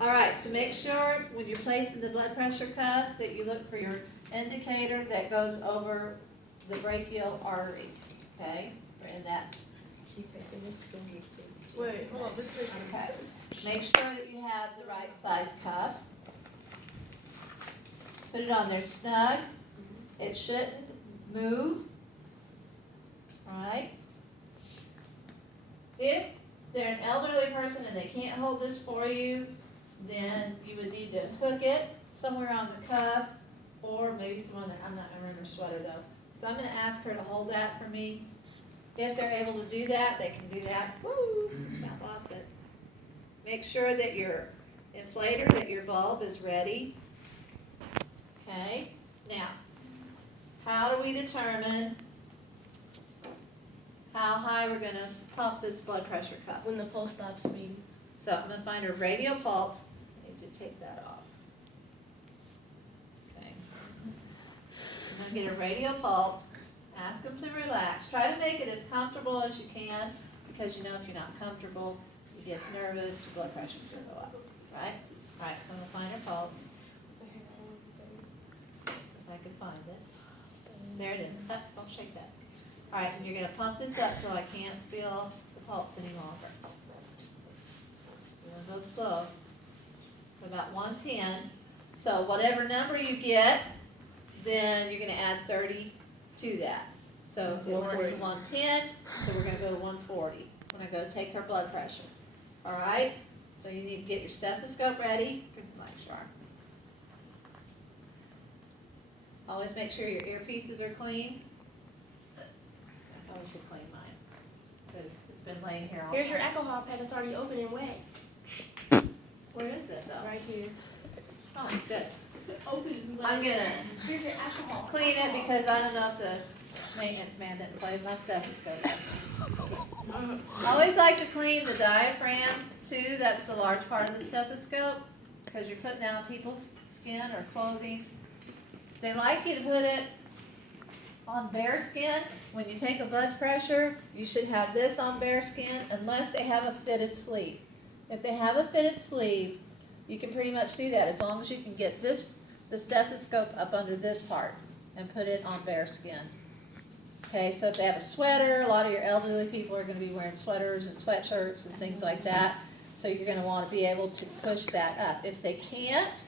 All right, so make sure when you're placing the blood pressure cuff that you look for your indicator that goes over the brachial artery, okay? Or in that. Wait, hold on, this is. Okay. Make sure that you have the right size cuff. Put it on there snug. It shouldn't move. All right. If they're an elderly person and they can't hold this for you, then you would need to hook it somewhere on the cuff or maybe someone that I'm not gonna remember sweater though. So I'm gonna ask her to hold that for me. If they're able to do that, they can do that. Woo! I lost it. Make sure that your inflator, that your bulb is ready. Okay. Now, how do we determine how high we're gonna pump this blood pressure cuff? When the pulse stops beating. So I'm gonna find a radial pulse. I need to take that off. Okay. I'm gonna get a radial pulse. Ask them to relax. Try to make it as comfortable as you can, because you know if you're not comfortable, you get nervous, your blood pressure's gonna go up, right? All right, so I'm gonna find her pulse. If I can find it. There it is. Don't shake that. All right, and you're gonna pump this up till I can't feel the pulse any longer. You're gonna go slow. So about 110. So whatever number you get, then you're gonna add 30 to that. So it went to 110, so we're gonna go to 140 when I go to take her blood pressure. All right? So you need to get your stethoscope ready. Good night, Char. Always make sure your earpieces are clean. I always should clean mine, because it's been laying here all Here's your night. alcohol pad that's already open and wet. Where is it though? Right here. Oh, good. Open and wet. I'm gonna Here's your alcohol. clean it because I don't know if the maintenance man didn't play my stethoscope. I always like to clean the diaphragm too. That's the large part of the stethoscope, because you're putting down people's skin or clothing. They like you to put it on bare skin. When you take a blood pressure, you should have this on bare skin unless they have a fitted sleeve. If they have a fitted sleeve, you can pretty much do that as long as you can get the stethoscope up under this part and put it on bare skin. Okay, so if they have a sweater, a lot of your elderly people are going to be wearing sweaters and sweatshirts and things like that. So you're going to want to be able to push that up. If they can't,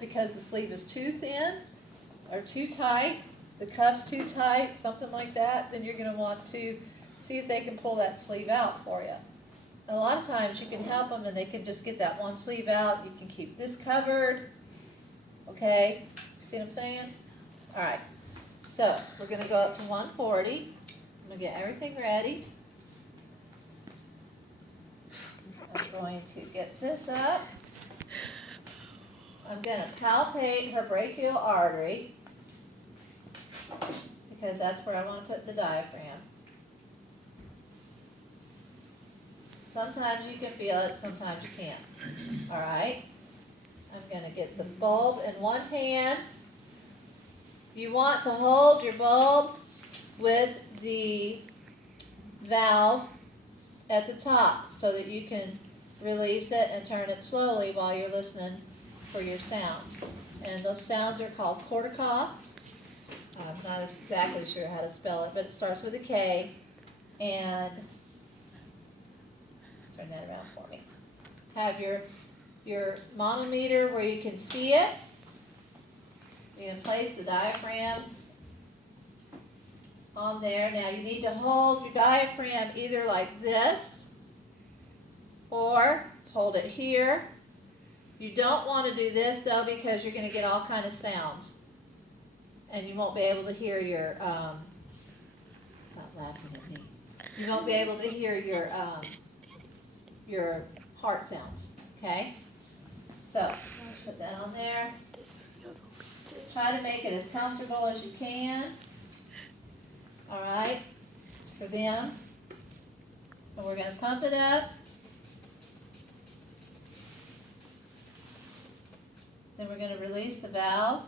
because the sleeve is too thin or too tight, the cuff's too tight, something like that, then you're going to want to see if they can pull that sleeve out for you. And a lot of times you can help them and they can just get that one sleeve out. You can keep this covered. Okay, see what I'm saying? All right, so we're going to go up to 140. I'm going to get everything ready. I'm going to get this up. I'm going to palpate her brachial artery, because that's where I want to put the diaphragm. Sometimes you can feel it, sometimes you can't. All right. I'm going to get the bulb in one hand. You want to hold your bulb with the valve at the top so that you can release it and turn it slowly while you're listening for your sounds. And those sounds are called corticoff. I'm not exactly sure how to spell it, but it starts with a K. And turn that around for me. Have your manometer where you can see it. You can place the diaphragm on there. Now you need to hold your diaphragm either like this or hold it here. You don't want to do this though, because you're going to get all kind of sounds and you won't be able to hear your stop laughing at me. You won't be able to hear your heart sounds. Okay, so put that on there. Try to make it as comfortable as you can. All right, for them. And we're going to pump it up. Then we're going to release the valve.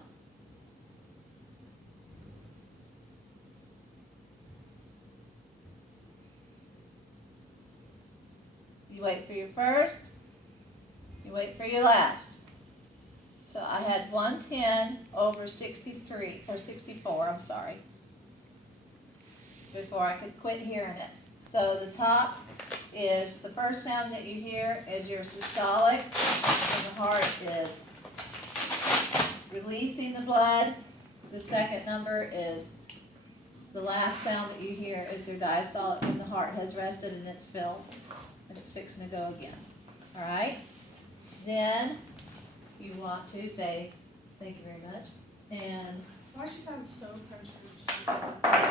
You wait for your first, You wait for your last. So I had 110 over 63, or 64, I'm sorry, before I could quit hearing it. So the top is, the first sound that you hear is your systolic, and the heart is releasing the blood. The second number is, the last sound that you hear is their diastolic when the heart has rested and it's filled, and it's fixing to go again. All right? Then you want to say, thank you very much, and Why does she sound so pressured?